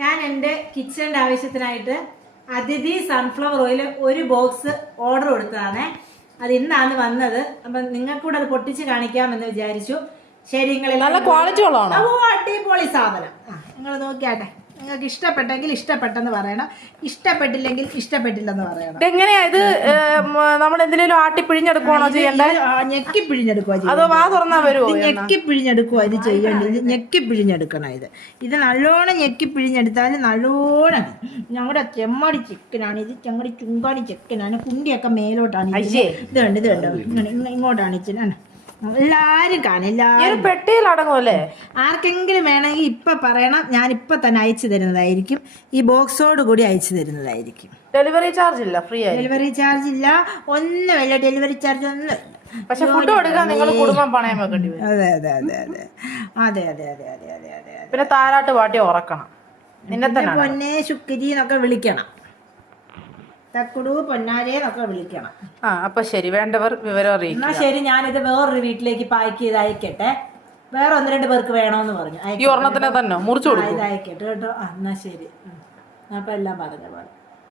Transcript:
ഞാൻ എൻ്റെ കിച്ചണിൻ്റെ ആവശ്യത്തിനായിട്ട് അതിഥി സൺഫ്ലവർ ഓയിൽ ഒരു ബോക്സ് ഓർഡർ കൊടുത്തതാണ്. അത് ഇന്നാണ് വന്നത്. അപ്പം നിങ്ങൾക്ക് കൂടെ അത് പൊട്ടിച്ച് കാണിക്കാമെന്ന് വിചാരിച്ചു. ശരി, നല്ല ക്വാളിറ്റി ഉള്ളതാണോ? അടിപൊളി സാധനം. നിങ്ങൾ നോക്കിയാട്ടെ. നിങ്ങൾക്ക് ഇഷ്ടപ്പെട്ടെങ്കിൽ ഇഷ്ടപ്പെട്ടെന്ന് പറയണം, ഇഷ്ടപ്പെട്ടില്ലെങ്കിൽ ഇഷ്ടപ്പെട്ടില്ലെന്ന് പറയണം. എങ്ങനെയാ ഇത്? നമ്മൾ എന്തിനേലും ആട്ടി പിഴിഞ്ഞെടുക്കുവാണോ ചെയ്യേണ്ടത്? ഞെക്കി പിഴിഞ്ഞെടുക്കുക. അതോ വാ തുറന്നാ വരുമോ? ഞെക്കി പിഴിഞ്ഞെടുക്കുക ഇത് ചെയ്യേണ്ടത്. ഞെക്കി പിഴിഞ്ഞെടുക്കണം. ഇത് നല്ലോണം ഞെക്കി പിഴിഞ്ഞെടുത്താൽ നല്ലോണം. ഞങ്ങളുടെ ചെമ്മടി ചിക്കനാണ് ഇത്. ചെമ്മടി ചുങ്കാണി ചിക്കനാണ്. കുണ്ടിയൊക്കെ മേലോട്ടാണ്. ഇത് കണ്ടോ ഇങ്ങോട്ടാണ് ഇച്ചിരി. എല്ലാരും കാണും. പെട്ടിയിൽ അടങ്ങുമല്ലേ? ആർക്കെങ്കിലും വേണമെങ്കിൽ ഇപ്പൊ പറയണം, ഞാൻ ഇപ്പൊ തന്നെ അയച്ചു തരുന്നതായിരിക്കും. ഈ ബോക്സോട് കൂടി അയച്ചു തരുന്നതായിരിക്കും. ഡെലിവറി ചാർജ് ഇല്ല, ഫ്രീ ആയി. ഡെലിവറി ചാർജ് ഇല്ല, ഒന്നുമില്ല. ഡെലിവറി ചാർജ് ഒന്നും. പക്ഷെ ഫുഡ് കൊടുക്കാൻ നിങ്ങൾ കുടുംബം പണയം വെക്കേണ്ടി വരും. അതെ അതെ അതെ അതെ അതെ അതെ അതെ അതെ അതെ അതെ. പിന്നെ താരാട്ട് പാട്ടി ഉറക്കണം. നിന്നെ തന്നെ പൊന്നെ ശുക്രി എന്നൊക്കെ വിളിക്കണം. തക്കുടു പൊന്നാരെ എന്നൊക്കെ വിളിക്കണം. അപ്പൊ ശരി, വേണ്ടവർ വിവരം അറിയിക്കും. എന്നാ ശരി, ഞാനിത് വേറൊരു വീട്ടിലേക്ക് പാക്ക് ചെയ്ത് അയക്കട്ടെ. വേറെ 1-2 പേർക്ക് വേണമെന്ന് പറഞ്ഞു. ഈ ഒരെണ്ണത്തിനെ തന്നെ മുറിച്ചു കൊടുക്കും. ഇത് അയക്കട്ടെ കേട്ടോ. എന്നാ ശരി. അപ്പൊ എല്ലാം പറഞ്ഞ പോലെ.